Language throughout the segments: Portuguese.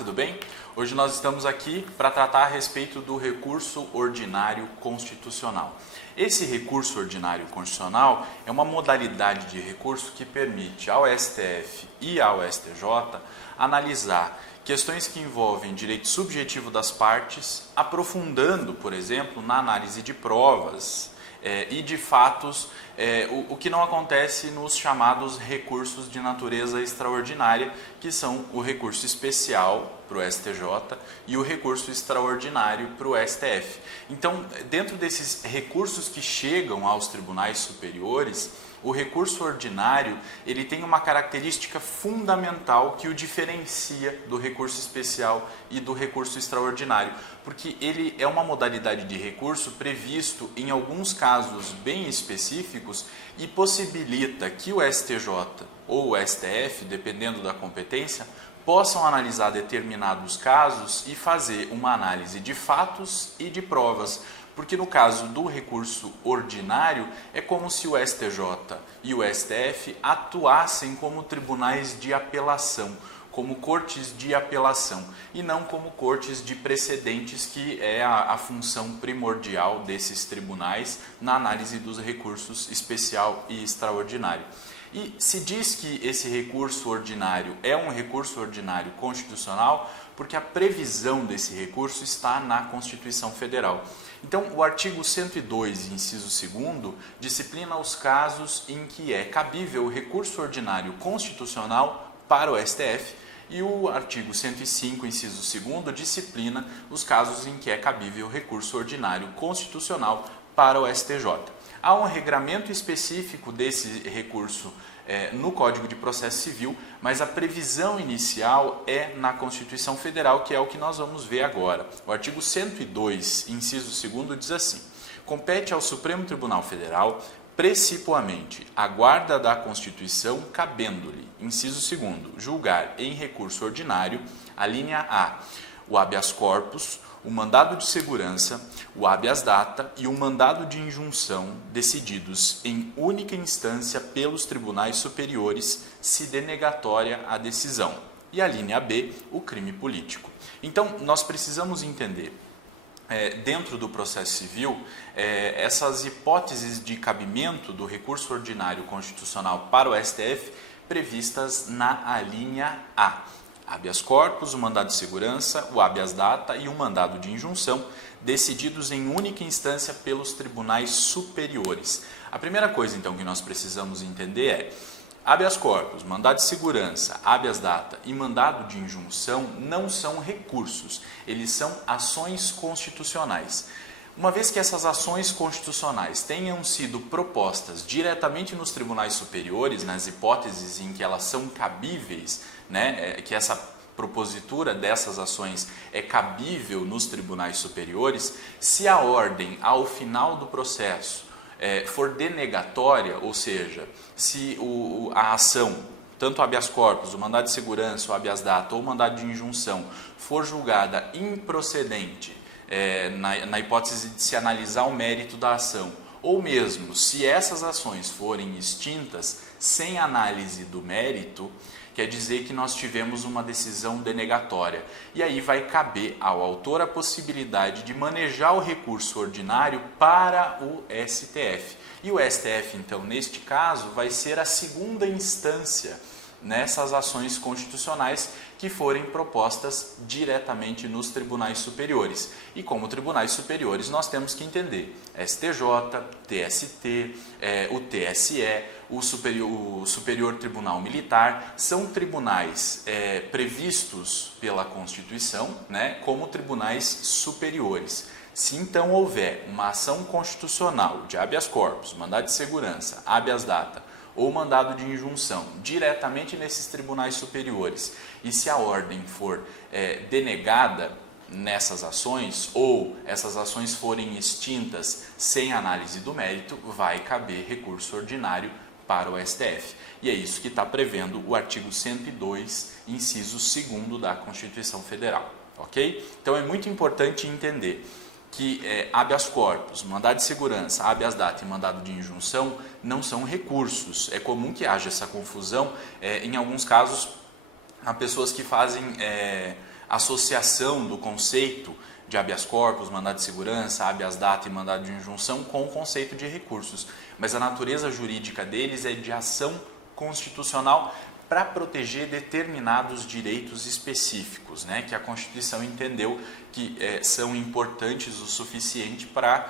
tudo bem? Hoje nós estamos aqui para tratar a respeito do recurso ordinário constitucional. Esse recurso ordinário constitucional é uma modalidade de recurso que permite ao STF e ao STJ analisar questões que envolvem direito subjetivo das partes, aprofundando, por exemplo, na análise de provas e de fatos, o que não acontece nos chamados recursos de natureza extraordinária, que são o recurso especial para o STJ e o recurso extraordinário para o STF. Então, dentro desses recursos que chegam aos tribunais superiores, o recurso ordinário ele tem uma característica fundamental que o diferencia do recurso especial e do recurso extraordinário, porque ele é uma modalidade de recurso previsto em alguns casos bem específicos e possibilita que o STJ ou o STF, dependendo da competência, possam analisar determinados casos e fazer uma análise de fatos e de provas. Porque no caso do recurso ordinário, é como se o STJ e o STF atuassem como tribunais de apelação, como cortes de apelação, e não como cortes de precedentes, que é a função primordial desses tribunais na análise dos recursos especial e extraordinário. E se diz que esse recurso ordinário é um recurso ordinário constitucional porque a previsão desse recurso está na Constituição Federal. Então, o artigo 102, inciso 2º, disciplina os casos em que é cabível o recurso ordinário constitucional para o STF, e o artigo 105, inciso 2º, disciplina os casos em que é cabível o recurso ordinário constitucional para o STJ. Há um regramento específico desse recurso no Código de Processo Civil, mas a previsão inicial é na Constituição Federal, que é o que nós vamos ver agora. O artigo 102, inciso 2º, diz assim: compete ao Supremo Tribunal Federal, precipuamente, a guarda da Constituição, cabendo-lhe, inciso 2º, julgar em recurso ordinário, a linha A, o habeas corpus, o mandado de segurança, o habeas data e o mandado de injunção decididos em única instância pelos tribunais superiores, se denegatória a decisão. E a linha B, o crime político. Então, nós precisamos entender, dentro do processo civil, essas hipóteses de cabimento do recurso ordinário constitucional para o STF previstas na alínea A. Habeas corpus, o mandado de segurança, o habeas data e o mandado de injunção, decididos em única instância pelos tribunais superiores. A primeira coisa, então, que nós precisamos entender é: habeas corpus, mandado de segurança, habeas data e mandado de injunção não são recursos, eles são ações constitucionais. Uma vez que essas ações constitucionais tenham sido propostas diretamente nos tribunais superiores, nas hipóteses em que elas são cabíveis, que essa propositura dessas ações é cabível nos tribunais superiores, se a ordem ao final do processo for denegatória, ou seja, se a ação, tanto o habeas corpus, o mandado de segurança, o habeas data ou o mandado de injunção, for julgada improcedente, na hipótese de se analisar o mérito da ação, ou mesmo se essas ações forem extintas sem análise do mérito, quer dizer que nós tivemos uma decisão denegatória. E aí vai caber ao autor a possibilidade de manejar o recurso ordinário para o STF. E o STF, então, neste caso, vai ser a segunda instância nessas ações constitucionais que forem propostas diretamente nos tribunais superiores. E como tribunais superiores nós temos que entender STJ, TST, o TSE, o Superior Tribunal Militar, são tribunais previstos pela Constituição, como tribunais superiores. Se então houver uma ação constitucional de habeas corpus, mandado de segurança, habeas data ou mandado de injunção diretamente nesses tribunais superiores, e se a ordem for denegada nessas ações, ou essas ações forem extintas sem análise do mérito, vai caber recurso ordinário para o STF. E é isso que está prevendo o artigo 102, inciso 2º da Constituição Federal. Ok? Então é muito importante entender que habeas corpus, mandado de segurança, habeas data e mandado de injunção não são recursos. É comum que haja essa confusão. Em alguns casos, há pessoas que fazem associação do conceito de habeas corpus, mandado de segurança, habeas data e mandado de injunção com o conceito de recursos. Mas a natureza jurídica deles é de ação constitucional para proteger determinados direitos específicos, né, que a Constituição entendeu que são importantes o suficiente para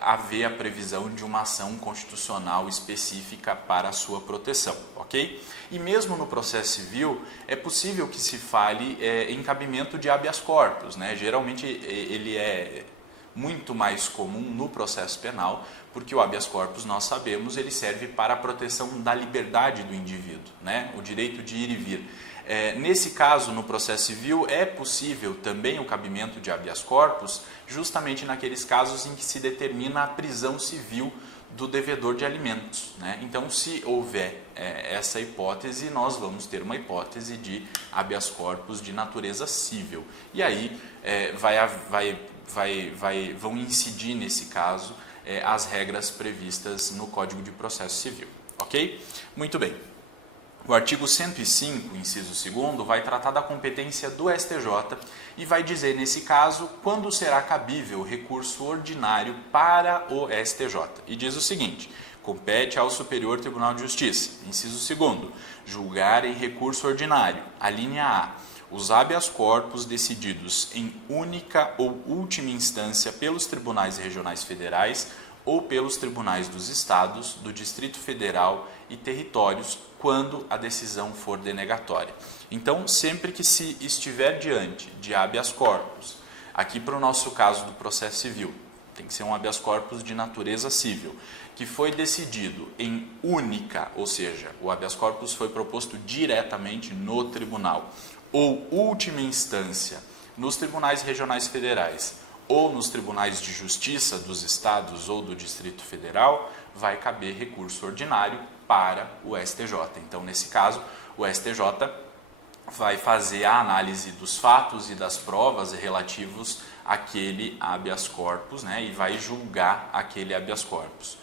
haver a previsão de uma ação constitucional específica para a sua proteção, ok? E mesmo no processo civil é possível que se fale em cabimento de habeas corpus, né? Geralmente ele é muito mais comum no processo penal, porque o habeas corpus, nós sabemos, ele serve para a proteção da liberdade do indivíduo, né? O direito de ir e vir. Nesse caso, no processo civil, é possível também o cabimento de habeas corpus, justamente naqueles casos em que se determina a prisão civil do devedor de alimentos, né? Então, se houver essa hipótese, nós vamos ter uma hipótese de habeas corpus de natureza civil. E aí vão incidir nesse caso as regras previstas no Código de Processo Civil, ok? Muito bem. O artigo 105, inciso 2º, vai tratar da competência do STJ e vai dizer, nesse caso, quando será cabível recurso ordinário para o STJ. E diz o seguinte: compete ao Superior Tribunal de Justiça, inciso 2º, julgar em recurso ordinário, a linha A, os habeas corpus decididos em única ou última instância pelos tribunais regionais federais ou pelos tribunais dos estados, do Distrito Federal e territórios, quando a decisão for denegatória. Então, sempre que se estiver diante de habeas corpus, aqui para o nosso caso do processo civil, tem que ser um habeas corpus de natureza civil, que foi decidido em única, ou seja, o habeas corpus foi proposto diretamente no tribunal, ou última instância, nos tribunais regionais federais, ou nos tribunais de justiça dos estados ou do Distrito Federal, vai caber recurso ordinário para o STJ. Então, nesse caso, o STJ vai fazer a análise dos fatos e das provas relativos àquele habeas corpus, né, e vai julgar aquele habeas corpus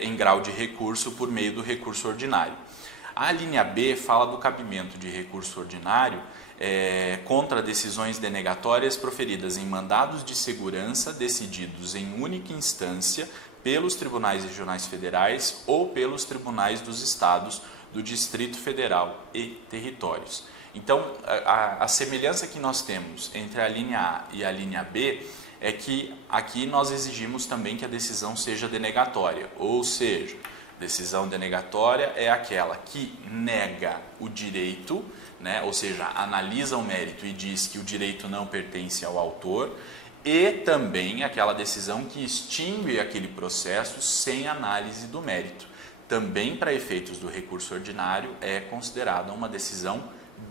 em grau de recurso por meio do recurso ordinário. A linha B fala do cabimento de recurso ordinário contra decisões denegatórias proferidas em mandados de segurança decididos em única instância pelos tribunais regionais federais ou pelos tribunais dos estados, do Distrito Federal e territórios. Então, a semelhança que nós temos entre a linha A e a linha B é que aqui nós exigimos também que a decisão seja denegatória, ou seja, decisão denegatória é aquela que nega o direito, né, ou seja, analisa o mérito e diz que o direito não pertence ao autor, e também aquela decisão que extingue aquele processo sem análise do mérito. Também, para efeitos do recurso ordinário, é considerada uma decisão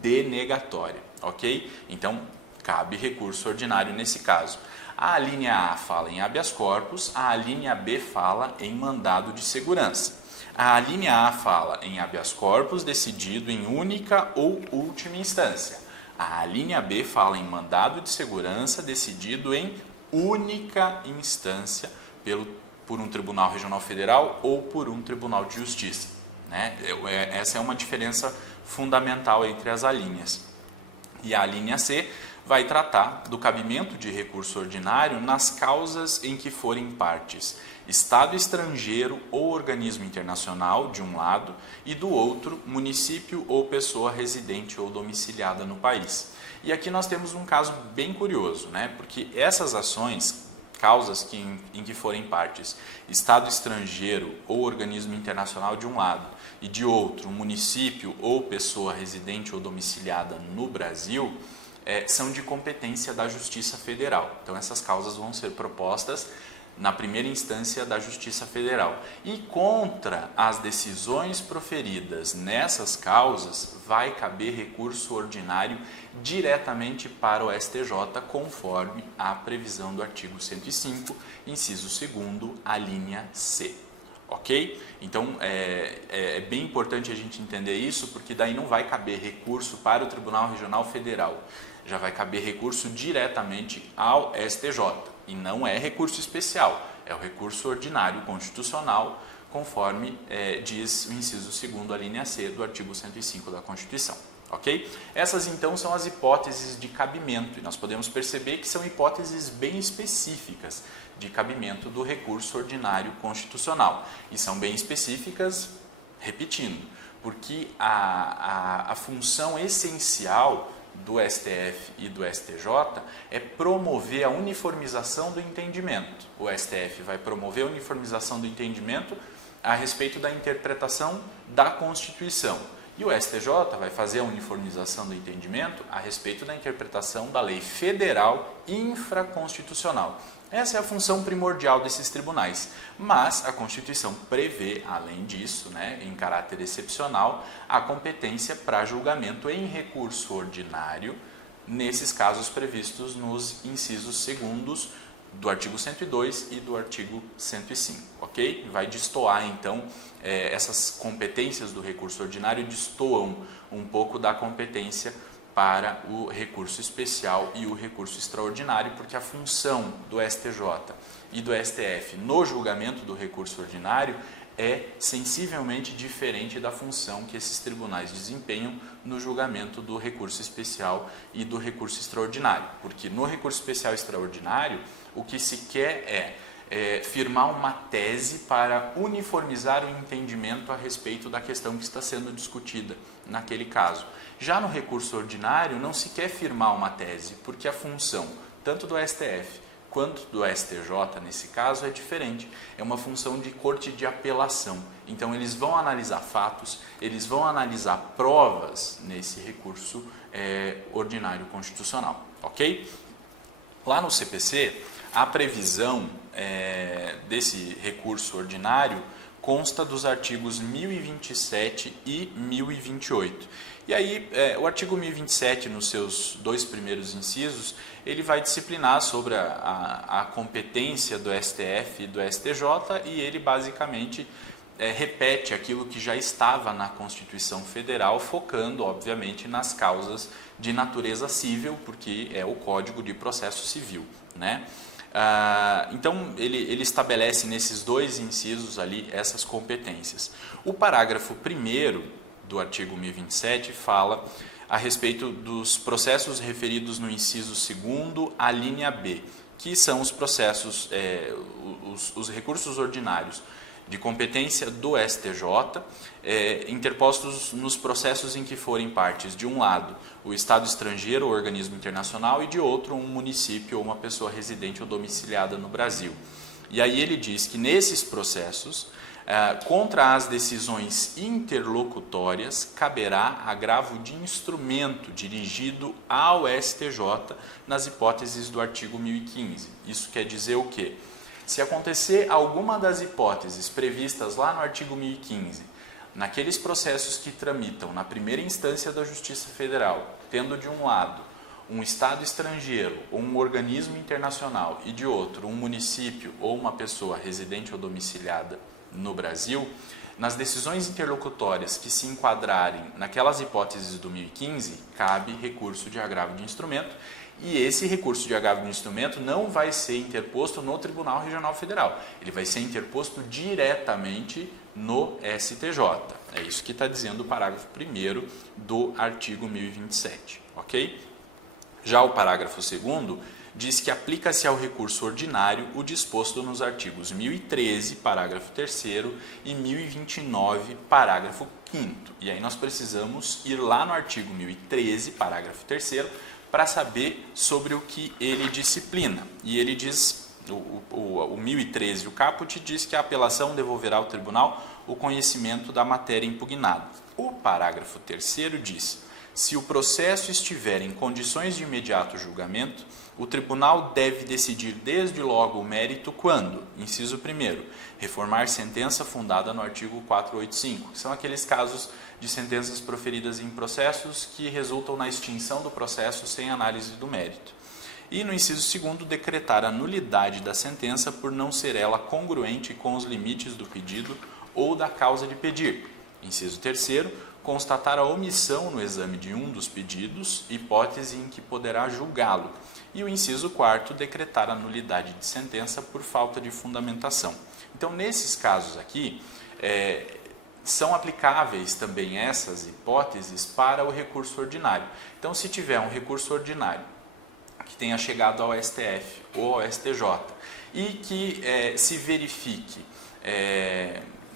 denegatória, ok? Então, cabe recurso ordinário nesse caso. A linha A fala em habeas corpus, a linha B fala em mandado de segurança. A linha A fala em habeas corpus decidido em única ou última instância. A linha B fala em mandado de segurança decidido em única instância por um tribunal regional federal ou por um tribunal de justiça, né? Essa é uma diferença fundamental entre as alíneas. E a linha C vai tratar do cabimento de recurso ordinário nas causas em que forem partes Estado estrangeiro ou organismo internacional, de um lado, e do outro, município ou pessoa residente ou domiciliada no país. E aqui nós temos um caso bem curioso, né? Porque essas ações, causas em que forem partes Estado estrangeiro ou organismo internacional de um lado, e de outro, município ou pessoa residente ou domiciliada no Brasil, são de competência da Justiça Federal. Então, essas causas vão ser propostas na primeira instância da Justiça Federal. E contra as decisões proferidas nessas causas, vai caber recurso ordinário diretamente para o STJ, conforme a previsão do artigo 105, inciso 2º, a linha C. Ok? Então, é bem importante a gente entender isso, porque daí não vai caber recurso para o Tribunal Regional Federal. Já vai caber recurso diretamente ao STJ. E não é recurso especial, é o recurso ordinário constitucional, conforme diz o inciso 2º, a linha C do artigo 105 da Constituição. ok? Essas então são as hipóteses de cabimento e nós podemos perceber que são hipóteses bem específicas de cabimento do recurso ordinário constitucional e são bem específicas, repetindo, porque a função essencial do STF e do STJ é promover a uniformização do entendimento. O STF vai promover a uniformização do entendimento a respeito da interpretação da Constituição. E o STJ vai fazer a uniformização do entendimento a respeito da interpretação da lei federal infraconstitucional. Essa é a função primordial desses tribunais. Mas a Constituição prevê, além disso, em caráter excepcional, a competência para julgamento em recurso ordinário, nesses casos previstos nos incisos segundos do artigo 102 e do artigo 105, ok? Vai destoar, então, essas competências do recurso ordinário destoam um pouco da competência para o recurso especial e o recurso extraordinário, porque a função do STJ e do STF no julgamento do recurso ordinário é sensivelmente diferente da função que esses tribunais desempenham no julgamento do recurso especial e do recurso extraordinário. Porque no recurso especial e extraordinário, o que se quer é firmar uma tese para uniformizar o entendimento a respeito da questão que está sendo discutida naquele caso. Já no recurso ordinário, não se quer firmar uma tese, porque a função tanto do STF quanto do STJ, nesse caso, é diferente. É uma função de corte de apelação. Então, eles vão analisar fatos, eles vão analisar provas nesse recurso ordinário constitucional, ok? Lá no CPC, a previsão desse recurso ordinário consta dos artigos 1027 e 1028. E aí, o artigo 1027, nos seus dois primeiros incisos, ele vai disciplinar sobre a competência do STF e do STJ e ele basicamente repete aquilo que já estava na Constituição Federal, focando, obviamente, nas causas de natureza civil, porque é o Código de Processo Civil, né? Então, ele estabelece nesses dois incisos ali essas competências. O parágrafo 1º do artigo 1027 fala a respeito dos processos referidos no inciso 2º, a linha B, que são os processos, os recursos ordinários de competência do STJ, interpostos nos processos em que forem partes, de um lado, o Estado estrangeiro ou organismo internacional, e de outro, um município ou uma pessoa residente ou domiciliada no Brasil. E aí ele diz que nesses processos, contra as decisões interlocutórias, caberá agravo de instrumento dirigido ao STJ nas hipóteses do artigo 1015. Isso quer dizer o quê? Se acontecer alguma das hipóteses previstas lá no artigo 1015, naqueles processos que tramitam na primeira instância da Justiça Federal, tendo de um lado um Estado estrangeiro ou um organismo internacional e de outro um município ou uma pessoa residente ou domiciliada no Brasil, nas decisões interlocutórias que se enquadrarem naquelas hipóteses do 1015, cabe recurso de agravo de instrumento. E esse recurso de agravo de instrumento não vai ser interposto no Tribunal Regional Federal. Ele vai ser interposto diretamente no STJ. É isso que está dizendo o parágrafo 1º do artigo 1027. Ok? Já o parágrafo 2º diz que aplica-se ao recurso ordinário o disposto nos artigos 1013, parágrafo 3º, e 1029, parágrafo 5º. E aí nós precisamos ir lá no artigo 1013, parágrafo 3º, para saber sobre o que ele disciplina. E ele diz, o 1013, o caput, diz que a apelação devolverá ao tribunal o conhecimento da matéria impugnada. O parágrafo 3º diz: se o processo estiver em condições de imediato julgamento, o tribunal deve decidir desde logo o mérito quando, inciso 1º, reformar sentença fundada no artigo 485, que são aqueles casos de sentenças proferidas em processos que resultam na extinção do processo sem análise do mérito. E no inciso 2º, decretar a nulidade da sentença por não ser ela congruente com os limites do pedido ou da causa de pedir. Inciso 3º, constatar a omissão no exame de um dos pedidos, hipótese em que poderá julgá-lo. E o inciso 4º, decretar a nulidade de sentença por falta de fundamentação. Então, nesses casos aqui, são aplicáveis também essas hipóteses para o recurso ordinário. Então, se tiver um recurso ordinário que tenha chegado ao STF ou ao STJ e que se verifique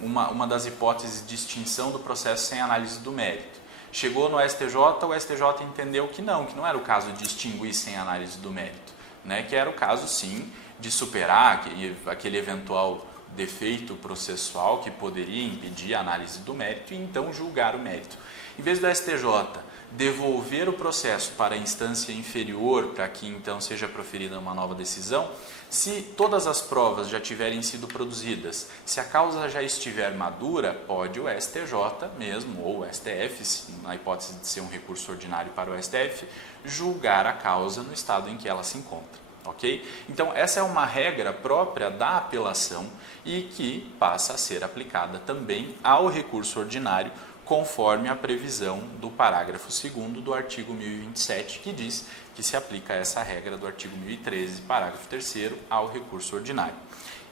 uma das hipóteses de extinção do processo sem análise do mérito, chegou no STJ, o STJ entendeu que não era o caso de extinguir sem análise do mérito, né? Que era o caso, sim, de superar aquele eventual defeito processual que poderia impedir a análise do mérito e então julgar o mérito. Em vez do STJ devolver o processo para a instância inferior para que então seja proferida uma nova decisão, se todas as provas já tiverem sido produzidas, se a causa já estiver madura, pode o STJ mesmo, ou o STF, na hipótese de ser um recurso ordinário para o STF, julgar a causa no estado em que ela se encontra. Ok? Então, essa é uma regra própria da apelação e que passa a ser aplicada também ao recurso ordinário, conforme a previsão do parágrafo 2º do artigo 1027, que diz que se aplica essa regra do artigo 1013, parágrafo 3º, ao recurso ordinário.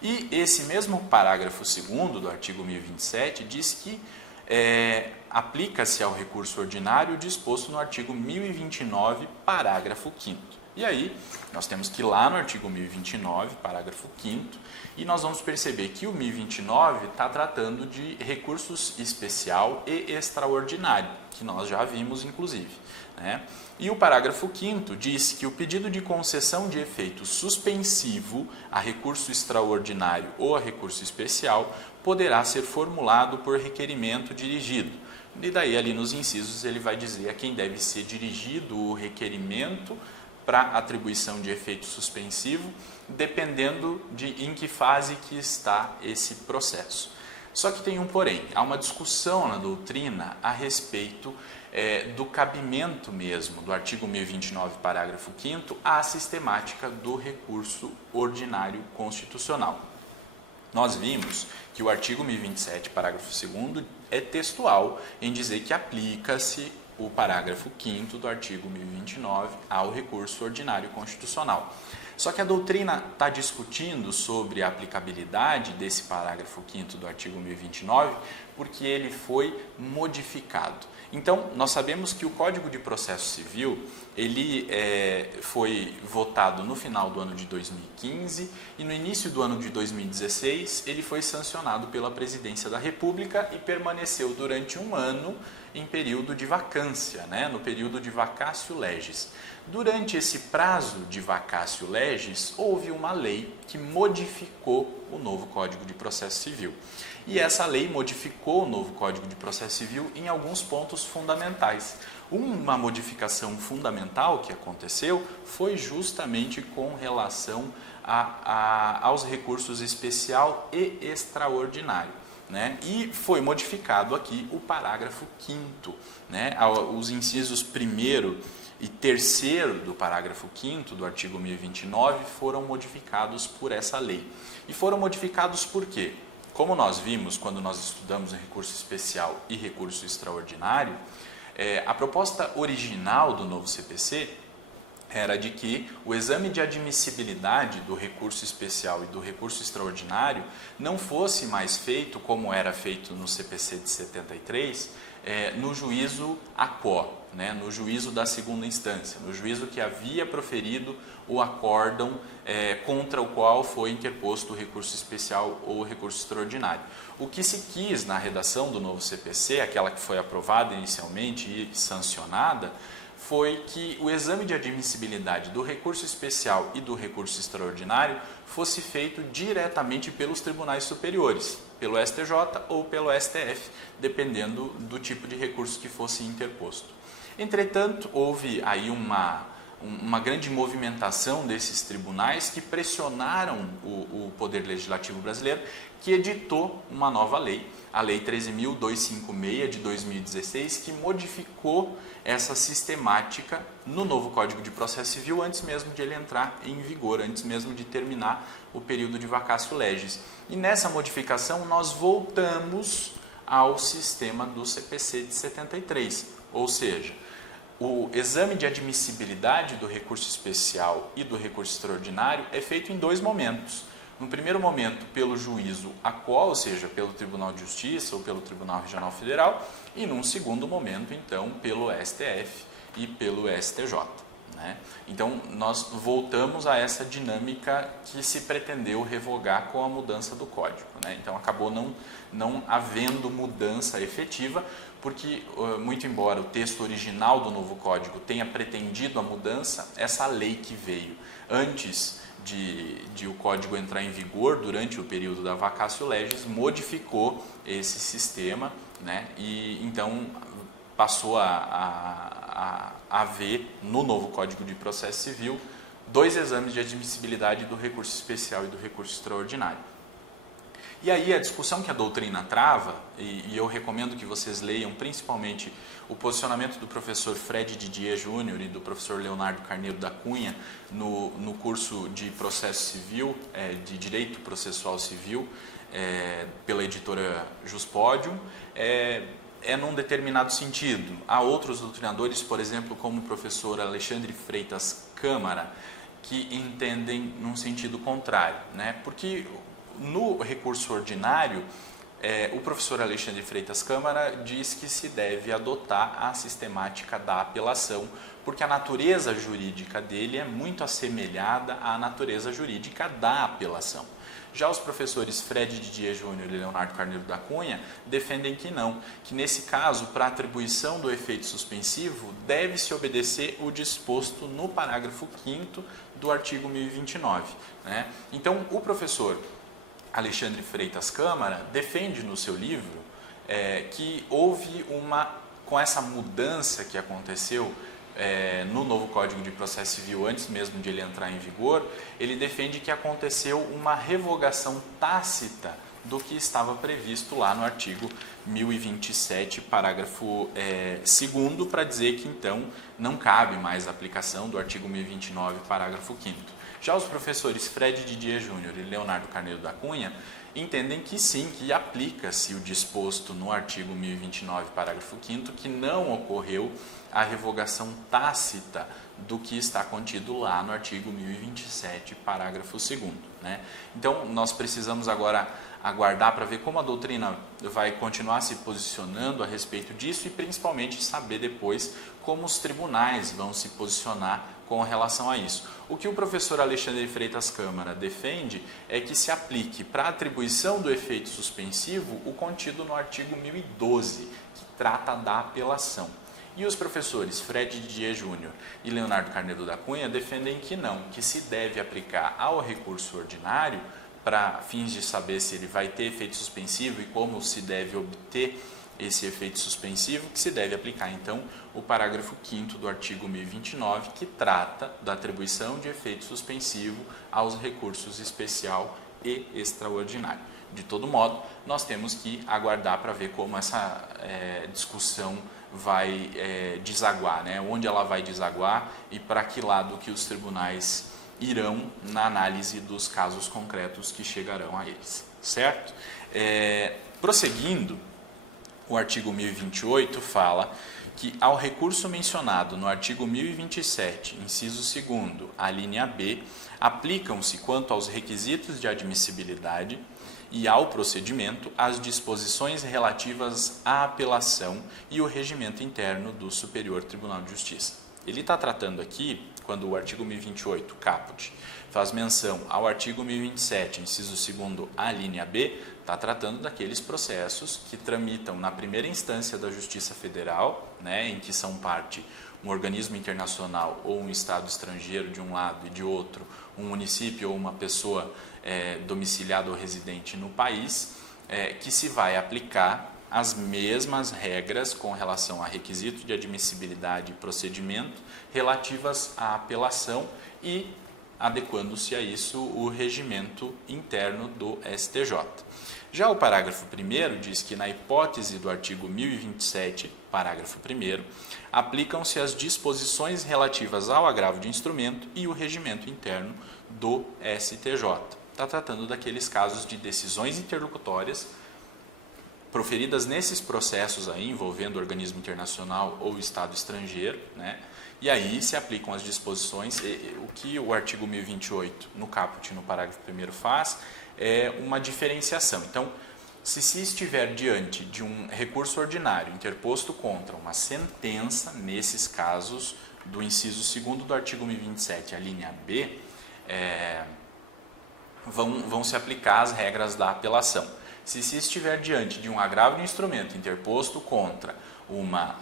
E esse mesmo parágrafo 2º do artigo 1027 diz que aplica-se ao recurso ordinário disposto no artigo 1029, parágrafo 5º. E aí, nós temos que ir lá no artigo 1029, parágrafo 5º, e nós vamos perceber que o 1029 está tratando de recursos especial e extraordinário, que nós já vimos, inclusive, né? E o parágrafo 5º diz que o pedido de concessão de efeito suspensivo a recurso extraordinário ou a recurso especial poderá ser formulado por requerimento dirigido. E daí, ali nos incisos, ele vai dizer a quem deve ser dirigido o requerimento para atribuição de efeito suspensivo, dependendo de em que fase que está esse processo. Só que tem um porém, há uma discussão na doutrina a respeito do cabimento mesmo do artigo 1029, parágrafo 5º, à sistemática do recurso ordinário constitucional. Nós vimos que o artigo 1027, parágrafo 2º, é textual em dizer que aplica-se o parágrafo 5º do artigo 1029 ao recurso ordinário constitucional. Só que a doutrina está discutindo sobre a aplicabilidade desse parágrafo 5º do artigo 1029 porque ele foi modificado. Então, nós sabemos que o Código de Processo Civil ele foi votado no final do ano de 2015 e no início do ano de 2016 ele foi sancionado pela Presidência da República e permaneceu durante um ano em período de vacância, né? No período de vacatio legis. Durante esse prazo de vacatio legis, houve uma lei que modificou o novo Código de Processo Civil. E essa lei modificou o novo Código de Processo Civil em alguns pontos fundamentais. Uma modificação fundamental que aconteceu foi justamente com relação aos recursos especial e extraordinário, né? E foi modificado aqui o parágrafo 5º, né? Os incisos 1º e 3º do parágrafo 5º do artigo 1029 foram modificados por essa lei. E foram modificados por quê? Como nós vimos quando nós estudamos recurso especial e recurso extraordinário, a proposta original do novo CPC era de que o exame de admissibilidade do recurso especial e do recurso extraordinário não fosse mais feito, como era feito no CPC de 73, no juízo aquó, né, no juízo da segunda instância, no juízo que havia proferido o acórdão contra o qual foi interposto o recurso especial ou o recurso extraordinário. O que se quis na redação do novo CPC, aquela que foi aprovada inicialmente e sancionada, foi que o exame de admissibilidade do recurso especial e do recurso extraordinário fosse feito diretamente pelos tribunais superiores, pelo STJ ou pelo STF, dependendo do tipo de recurso que fosse interposto. Entretanto, houve aí uma grande movimentação desses tribunais que pressionaram o Poder Legislativo brasileiro, que editou uma nova lei, a Lei 13.256 de 2016, que modificou essa sistemática no novo Código de Processo Civil antes mesmo de ele entrar em vigor, antes mesmo de terminar o período de vacatio legis. E nessa modificação nós voltamos ao sistema do CPC de 73, ou seja, o exame de admissibilidade do recurso especial e do recurso extraordinário é feito em dois momentos. no primeiro momento pelo juízo a qual, ou seja, pelo Tribunal de Justiça ou pelo Tribunal Regional Federal, e num segundo momento, então, pelo STF e pelo STJ. Né? Então, nós voltamos a essa dinâmica que se pretendeu revogar com a mudança do Código. Né? Então, acabou não havendo mudança efetiva, porque, muito embora o texto original do novo Código tenha pretendido a mudança, essa lei que veio antes de o Código entrar em vigor, durante o período da vacatio legis, modificou esse sistema, né? E então passou a haver, no novo Código de Processo Civil, 2 exames de admissibilidade do recurso especial e do recurso extraordinário. E aí a discussão que a doutrina trava, e eu recomendo que vocês leiam principalmente o posicionamento do professor Fred Didier Júnior e do professor Leonardo Carneiro da Cunha no curso de Processo Civil, de Direito Processual Civil, pela editora Juspodium, num determinado sentido. Há outros doutrinadores, por exemplo, como o professor Alexandre Freitas Câmara, que entendem num sentido contrário, né? Porque no recurso ordinário, o professor Alexandre Freitas Câmara diz que se deve adotar a sistemática da apelação, porque a natureza jurídica dele é muito assemelhada à natureza jurídica da apelação. Já os professores Fred Didier Júnior e Leonardo Carneiro da Cunha defendem que não, que nesse caso, para atribuição do efeito suspensivo, deve-se obedecer o disposto no parágrafo 5º do artigo 1029. Né? Então, o professor Alexandre Freitas Câmara defende no seu livro que houve com essa mudança que aconteceu no novo Código de Processo Civil, antes mesmo de ele entrar em vigor, ele defende que aconteceu uma revogação tácita do que estava previsto lá no artigo 1027, parágrafo 2º, para dizer que então não cabe mais a aplicação do artigo 1029, parágrafo 5º. Já os professores Fred Didier Júnior e Leonardo Carneiro da Cunha entendem que sim, que aplica-se o disposto no artigo 1029, parágrafo 5º, que não ocorreu a revogação tácita do que está contido lá no artigo 1027, parágrafo 2º. Né? Então, nós precisamos agora aguardar para ver como a doutrina vai continuar se posicionando a respeito disso e principalmente saber depois como os tribunais vão se posicionar com relação a isso. O que o professor Alexandre Freitas Câmara defende é que se aplique para a atribuição do efeito suspensivo o contido no artigo 1012, que trata da apelação. E os professores Fred Didier Júnior e Leonardo Carneiro da Cunha defendem que não, que se deve aplicar ao recurso ordinário para fins de saber se ele vai ter efeito suspensivo e como se deve obter esse efeito suspensivo, que se deve aplicar então o parágrafo 5º do artigo 1029, que trata da atribuição de efeito suspensivo aos recursos especial e extraordinário. De todo modo, nós temos que aguardar para ver como essa discussão vai desaguar, né? Onde ela vai desaguar e para que lado que os tribunais irão na análise dos casos concretos que chegarão a eles, certo? Prosseguindo, o artigo 1028 fala que ao recurso mencionado no artigo 1027, inciso 2º, a linha B, aplicam-se quanto aos requisitos de admissibilidade e ao procedimento as disposições relativas à apelação e o regimento interno do Superior Tribunal de Justiça. Ele está tratando aqui, quando o artigo 1028, caput, faz menção ao artigo 1027, inciso 2º, a linha B, está tratando daqueles processos que tramitam na primeira instância da Justiça Federal, né, em que são parte um organismo internacional ou um Estado estrangeiro de um lado e de outro, um município ou uma pessoa domiciliada ou residente no país, que se vai aplicar as mesmas regras com relação a requisito de admissibilidade e procedimento relativas à apelação e adequando-se a isso o regimento interno do STJ. Já o parágrafo 1º diz que na hipótese do artigo 1027, parágrafo 1º, aplicam-se as disposições relativas ao agravo de instrumento e o regimento interno do STJ. Está tratando daqueles casos de decisões interlocutórias proferidas nesses processos aí, envolvendo organismo internacional ou Estado estrangeiro, né? E aí se aplicam as disposições. O que o artigo 1028, no caput, no parágrafo 1º, faz é uma diferenciação. Então, se estiver diante de um recurso ordinário interposto contra uma sentença, nesses casos do inciso 2º do artigo 1027, a linha B, vão se aplicar as regras da apelação. Se estiver diante de um agravo de instrumento interposto contra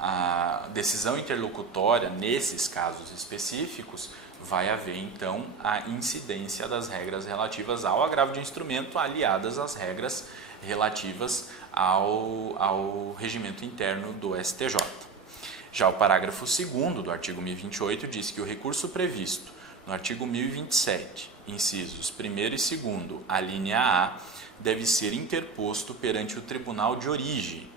a decisão interlocutória, nesses casos específicos, vai haver então a incidência das regras relativas ao agravo de instrumento, aliadas às regras relativas ao regimento interno do STJ. Já o parágrafo 2º do artigo 1028 diz que o recurso previsto no artigo 1027, incisos 1º e 2º, a linha A, deve ser interposto perante o tribunal de origem,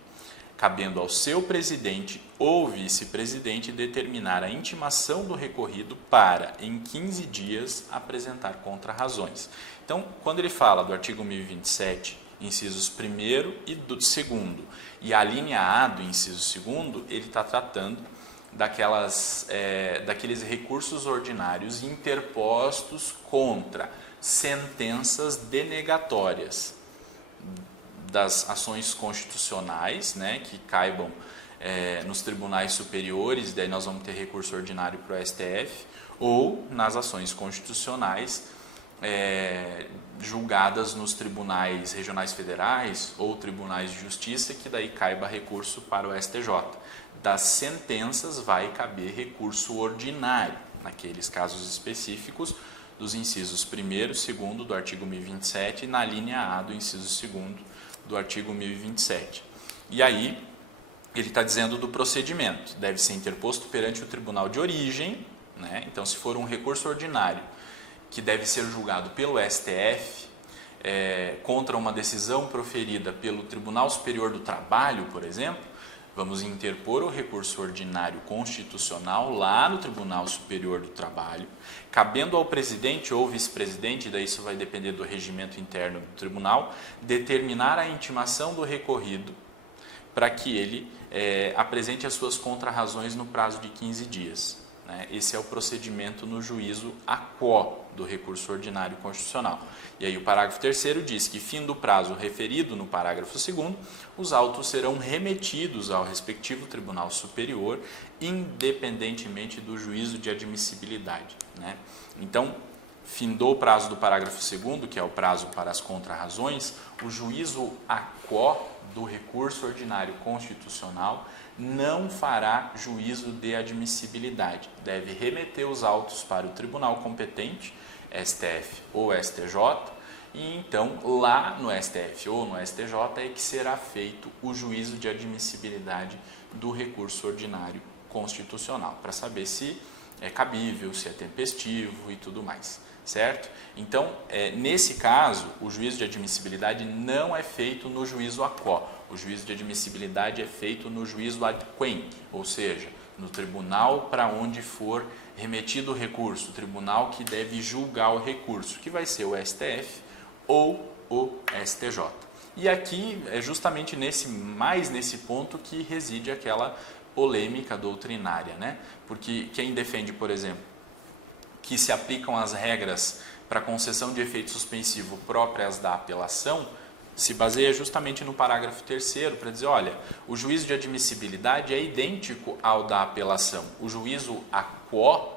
cabendo ao seu presidente ou vice-presidente determinar a intimação do recorrido para, em 15 dias, apresentar contrarrazões. Então, quando ele fala do artigo 1027, incisos 1º e do 2º, e a linha A do inciso 2º, ele está tratando daqueles recursos ordinários interpostos contra sentenças denegatórias das ações constitucionais, né, que caibam nos tribunais superiores, daí nós vamos ter recurso ordinário para o STF, ou nas ações constitucionais julgadas nos tribunais regionais federais ou tribunais de justiça, que daí caiba recurso para o STJ. Das sentenças vai caber recurso ordinário, naqueles casos específicos dos incisos 1º e 2º do artigo 1027 e na linha A do inciso 2º do artigo 1027. E aí, ele está dizendo do procedimento, deve ser interposto perante o tribunal de origem, né? Então, se for um recurso ordinário que deve ser julgado pelo STF, contra uma decisão proferida pelo Tribunal Superior do Trabalho, por exemplo, vamos interpor o recurso ordinário constitucional lá no Tribunal Superior do Trabalho, cabendo ao presidente ou vice-presidente, daí isso vai depender do regimento interno do tribunal, determinar a intimação do recorrido para que ele apresente as suas contrarrazões no prazo de 15 dias. Né? Esse é o procedimento no juízo a quo do recurso ordinário constitucional. E aí o parágrafo 3º diz que, fim do prazo referido no parágrafo 2º, os autos serão remetidos ao respectivo Tribunal Superior, independentemente do juízo de admissibilidade. Né? Então, findou o prazo do parágrafo 2º, que é o prazo para as contrarrazões, o juízo a quo do recurso ordinário constitucional não fará juízo de admissibilidade. Deve remeter os autos para o tribunal competente, STF ou STJ, e então lá no STF ou no STJ é que será feito o juízo de admissibilidade do recurso ordinário constitucional, para saber se é cabível, se é tempestivo e tudo mais, certo? Então, nesse caso, o juízo de admissibilidade não é feito no juízo a quo. O juízo de admissibilidade é feito no juízo ad quem, ou seja, no tribunal para onde for remetido o recurso, o tribunal que deve julgar o recurso, que vai ser o STF ou o STJ. E aqui é justamente mais nesse ponto que reside aquela polêmica doutrinária, né? Porque quem defende, por exemplo, que se aplicam as regras para concessão de efeito suspensivo próprias da apelação, se baseia justamente no parágrafo 3º para dizer, olha, o juízo de admissibilidade é idêntico ao da apelação. O juízo a quo,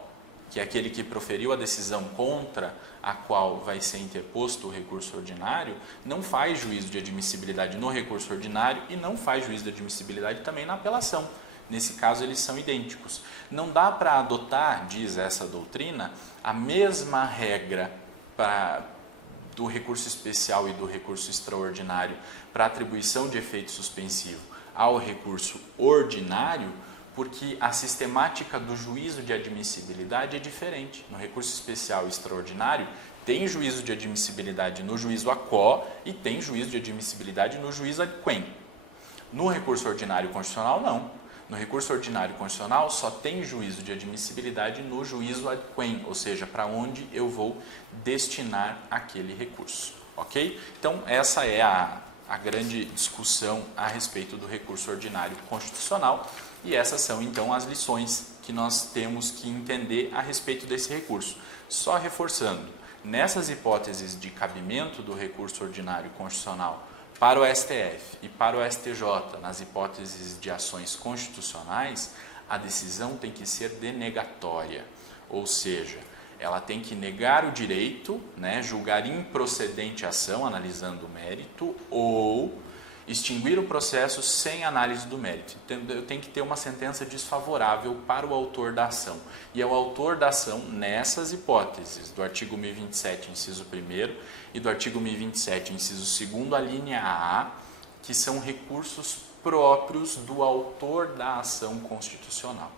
que é aquele que proferiu a decisão contra a qual vai ser interposto o recurso ordinário, não faz juízo de admissibilidade no recurso ordinário e não faz juízo de admissibilidade também na apelação. Nesse caso, eles são idênticos. Não dá para adotar, diz essa doutrina, a mesma regra do recurso especial e do recurso extraordinário para atribuição de efeito suspensivo ao recurso ordinário, porque a sistemática do juízo de admissibilidade é diferente. No recurso especial e extraordinário, tem juízo de admissibilidade no juízo a quo e tem juízo de admissibilidade no juízo ad quem. No recurso ordinário constitucional, não. No recurso ordinário constitucional, só tem juízo de admissibilidade no juízo ad quem, ou seja, para onde eu vou destinar aquele recurso. Ok? Então, essa é a grande discussão a respeito do recurso ordinário constitucional. E essas são então as lições que nós temos que entender a respeito desse recurso. Só reforçando, nessas hipóteses de cabimento do recurso ordinário constitucional para o STF e para o STJ, nas hipóteses de ações constitucionais, a decisão tem que ser denegatória, ou seja, ela tem que negar o direito, julgar improcedente a ação, analisando o mérito, ou extinguir o processo sem análise do mérito. Então, tem que ter uma sentença desfavorável para o autor da ação. E é o autor da ação nessas hipóteses, do artigo 1027, inciso 1º, e do artigo 1027, inciso 2º, a linha A, que são recursos próprios do autor da ação constitucional,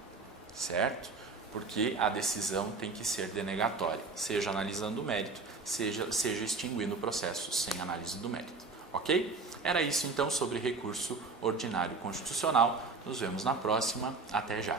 certo? Porque a decisão tem que ser denegatória, seja analisando o mérito, seja extinguindo o processo sem análise do mérito, ok? Era isso então sobre recurso ordinário constitucional. Nos vemos na próxima. Até já!